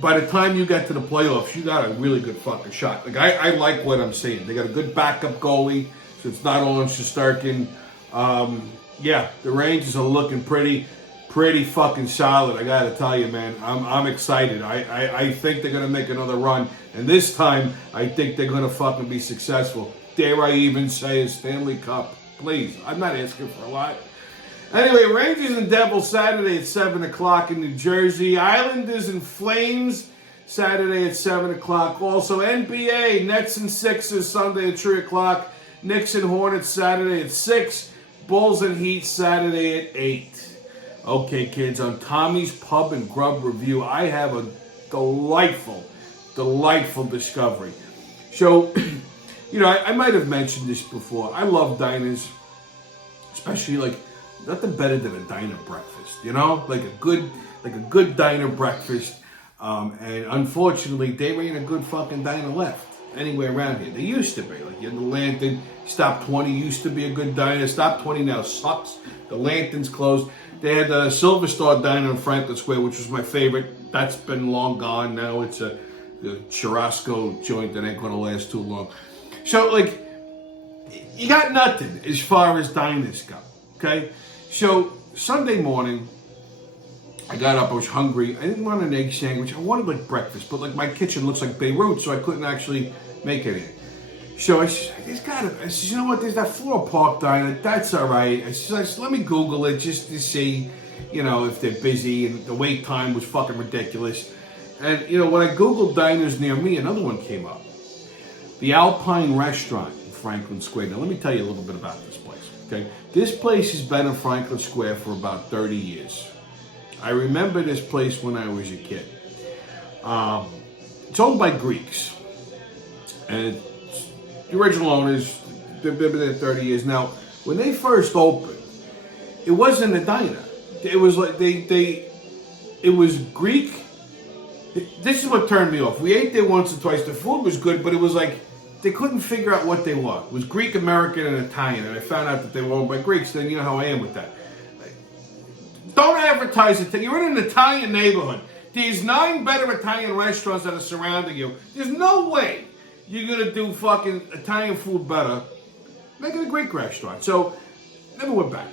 by the time you get to the playoffs, you got a really good fucking shot. Like, I like what I'm saying. They got a good backup goalie, so it's not all on Shesterkin. Yeah, the Rangers are looking pretty fucking solid. I gotta tell you, man, I'm excited. I think they're gonna make another run, and this time I think they're gonna fucking be successful. Dare I even say a Stanley Cup? Please, I'm not asking for a lot. Anyway, Rangers and Devils Saturday at 7 o'clock in New Jersey. Islanders and Flames Saturday at 7 o'clock. Also NBA Nets and Sixers Sunday at 3 o'clock. Knicks and Hornets Saturday at 6. Bulls and Heat Saturday at 8. Okay, kids, on Tommy's Pub and Grub Review, I have a delightful discovery. So, I might have mentioned this before. I love diners, especially like nothing better than a diner breakfast. Like a good diner breakfast. And unfortunately, there ain't a good fucking diner left anywhere around here. They used to be. Like in the Lantern, Stop 20 used to be a good diner. Stop 20 now sucks. The Lantern's closed. They had the Silver Star Diner in Franklin Square, which was my favorite. That's been long gone. Now it's a churrasco joint that ain't going to last too long. So, like, you got nothing as far as diners go, okay? So, Sunday morning, I got up, I was hungry. I didn't want an egg sandwich. I wanted, like, breakfast, but, like, my kitchen looks like Beirut, so I couldn't actually make anything. So I said, you know what, there's that Floral Park Diner, that's all right. I said, let me Google it just to see, if they're busy, and the wait time was fucking ridiculous. And, when I Googled diners near me, another one came up. The Alpine Restaurant in Franklin Square. Now, let me tell you a little bit about this place, okay? This place has been in Franklin Square for about 30 years. I remember this place when I was a kid. It's owned by Greeks. And the original owners, they've been there 30 years. Now, when they first opened, it wasn't a diner. It was like it was Greek. This is what turned me off. We ate there once or twice. The food was good, but it was like they couldn't figure out what they were. It was Greek, American, and Italian. And I found out that they were owned by Greeks. Then you know how I am with that. Don't advertise it. You're in an Italian neighborhood. There's 9 better Italian restaurants that are surrounding you. There's no way you're going to do fucking Italian food better. Making a Greek restaurant. So, never went back.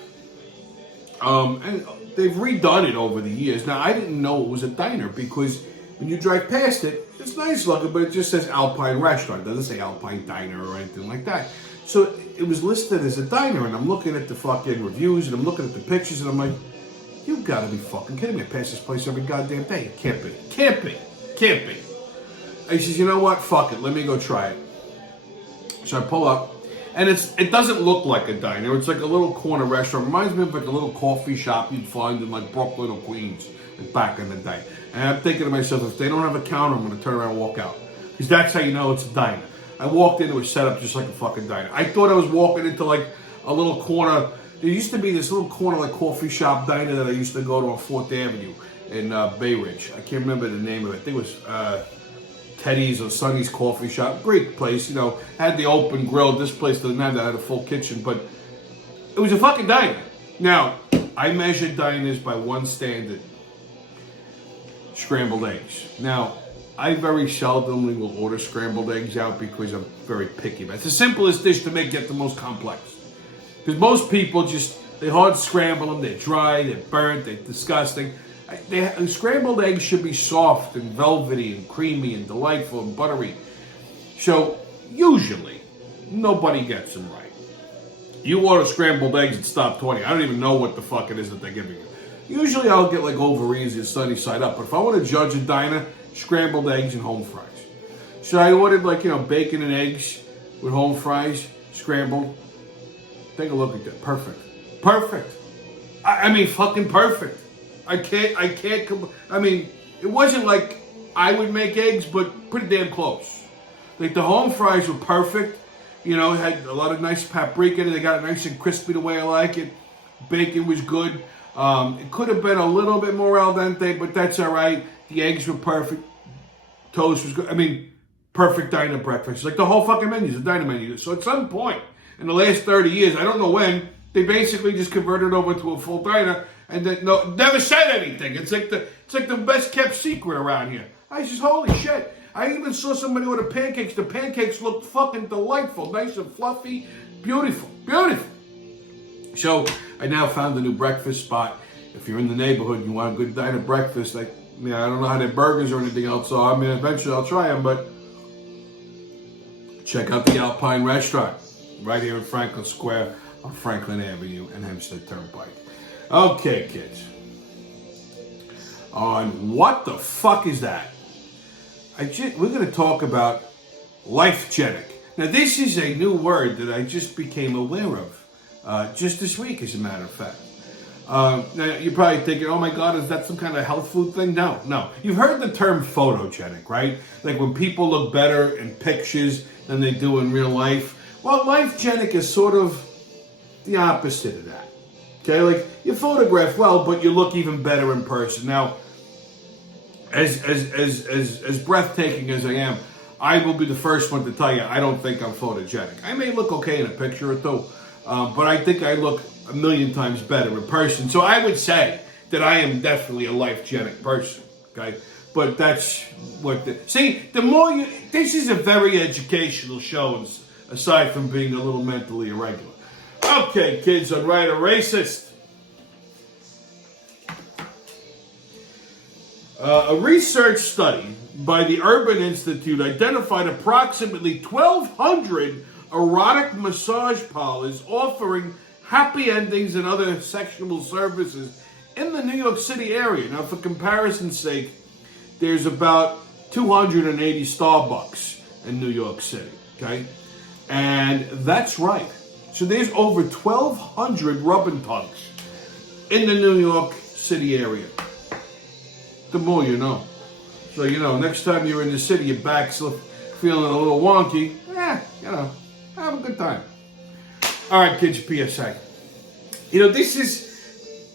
And they've redone it over the years. Now, I didn't know it was a diner because when you drive past it, it's nice looking, but it just says Alpine Restaurant. It doesn't say Alpine Diner or anything like that. So it was listed as a diner, and I'm looking at the fucking reviews, and I'm looking at the pictures, and I'm like, you gotta be fucking kidding me. I pass this place every goddamn day. It can't be. Can't be. Can't be. He says, you know what? Fuck it. Let me go try it. So I pull up, and it doesn't look like a diner. It's like a little corner restaurant. Reminds me of like a little coffee shop you'd find in like Brooklyn or Queens back in the day. And I'm thinking to myself, if they don't have a counter, I'm going to turn around and walk out. Because that's how you know it's a diner. I walked into a setup just like a fucking diner. I thought I was walking into like a little corner. There used to be this little corner like coffee shop diner that I used to go to on 4th Avenue in Bay Ridge. I can't remember the name of it. I think it was Teddy's or Sonny's Coffee Shop. Great place, you know. Had the open grill. This place doesn't have that. Had a full kitchen. But it was a fucking diner. Now, I measured diners by one standard. Scrambled eggs. Now, I very seldomly will order scrambled eggs out because I'm very picky. It's the simplest dish to make, yet the most complex. Because most people they hard scramble them, they're dry, they're burnt, they're disgusting. Scrambled eggs should be soft and velvety and creamy and delightful and buttery. So, usually, nobody gets them right. You order scrambled eggs at Stop 20. I don't even know what the fuck it is that they're giving you. Usually I'll get like over easy or sunny side up. But if I want to judge a diner, scrambled eggs and home fries. So I ordered like, bacon and eggs with home fries, scrambled. Take a look at that. Perfect. Perfect. I mean, fucking perfect. I can't, it wasn't like I would make eggs, but pretty damn close. Like the home fries were perfect. It had a lot of nice paprika. They got it nice and crispy the way I like it. Bacon was good. It could have been a little bit more al dente, but that's all right. The eggs were perfect. Toast was good. Perfect diner breakfast. Like the whole fucking menu is a diner menu. So at some point in the last 30 years, I don't know when, they basically just converted over to a full diner and then never said anything. It's like the best kept secret around here. I says, holy shit. I even saw somebody order pancakes. The pancakes looked fucking delightful. Nice and fluffy. Beautiful. Beautiful. So I now found a new breakfast spot. If you're in the neighborhood and you want a good diner breakfast, I don't know how their burgers or anything else are. Eventually I'll try them, but check out the Alpine Restaurant right here in Franklin Square on Franklin Avenue and Hempstead Turnpike. Okay, kids. On what the fuck is that? We're going to talk about lifegenic. Now, this is a new word that I just became aware of just this week, as a matter of fact. Now, you're probably thinking, oh my God, is that some kind of health food thing? No. You've heard the term photogenic, right? Like when people look better in pictures than they do in real life. Well, lifegenic is sort of the opposite of that. Okay, like you photograph well, but you look even better in person. Now, as breathtaking as I am, I will be the first one to tell you I don't think I'm photogenic. I may look okay in a picture or two, but I think I look a million times better in person. So I would say that I am definitely a lifegenic person. Okay, but that's what the more you. This is a very educational show, aside from being a little mentally irregular. Okay, kids on Right or Racist. A research study by the Urban Institute identified approximately 1,200 erotic massage parlors offering happy endings and other sexual services in the New York City area. Now, for comparison's sake, there's about 280 Starbucks in New York City, okay? And that's right. So there's over 1,200 rub and tugs in the New York City area. The more you know. So, next time you're in the city, your back's feeling a little wonky, have a good time. All right, kids, PSA.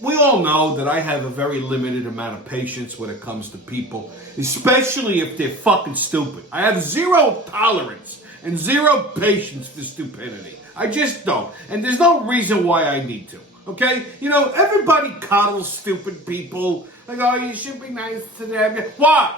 We all know that I have a very limited amount of patience when it comes to people, especially if they're fucking stupid. I have zero tolerance and zero patience for stupidity. I just don't. And there's no reason why I need to. Okay? Everybody coddles stupid people. Like, oh, you should be nice to them. Why?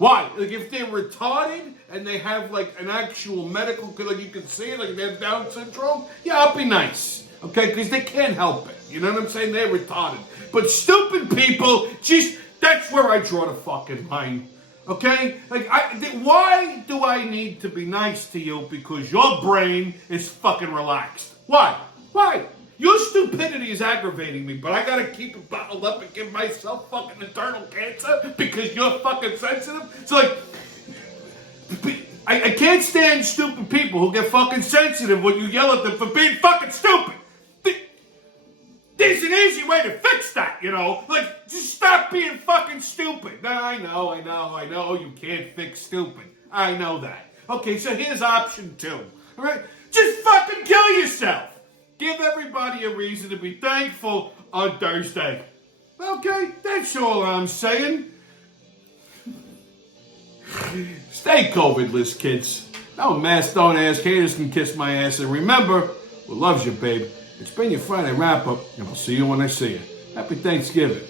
Why? Like, if they're retarded and they have, like, an actual medical, like, you can see it, like, they have Down syndrome, yeah, I'll be nice. Okay? Because they can't help it. You know what I'm saying? They're retarded. But stupid people, just, that's where I draw the fucking line. Okay? Like, why do I need to be nice to you because your brain is fucking relaxed? Why? Why? Your stupidity is aggravating me, but I gotta keep it bottled up and give myself fucking internal cancer because you're fucking sensitive? So, like, I can't stand stupid people who get fucking sensitive when you yell at them for being fucking stupid. There's an easy way to fix that, you know? Like, just stop being fucking stupid. Nah, I know, you can't fix stupid. I know that. Okay, so here's option 2. All right? Just fucking kill yourself. Give everybody a reason to be thankful on Thursday. Okay, that's all I'm saying. Stay COVID-less, kids. No mask, don't ask. Haters can kiss my ass. And remember, who loves you, babe? It's been your Friday wrap-up, and I'll see you when I see you. Happy Thanksgiving.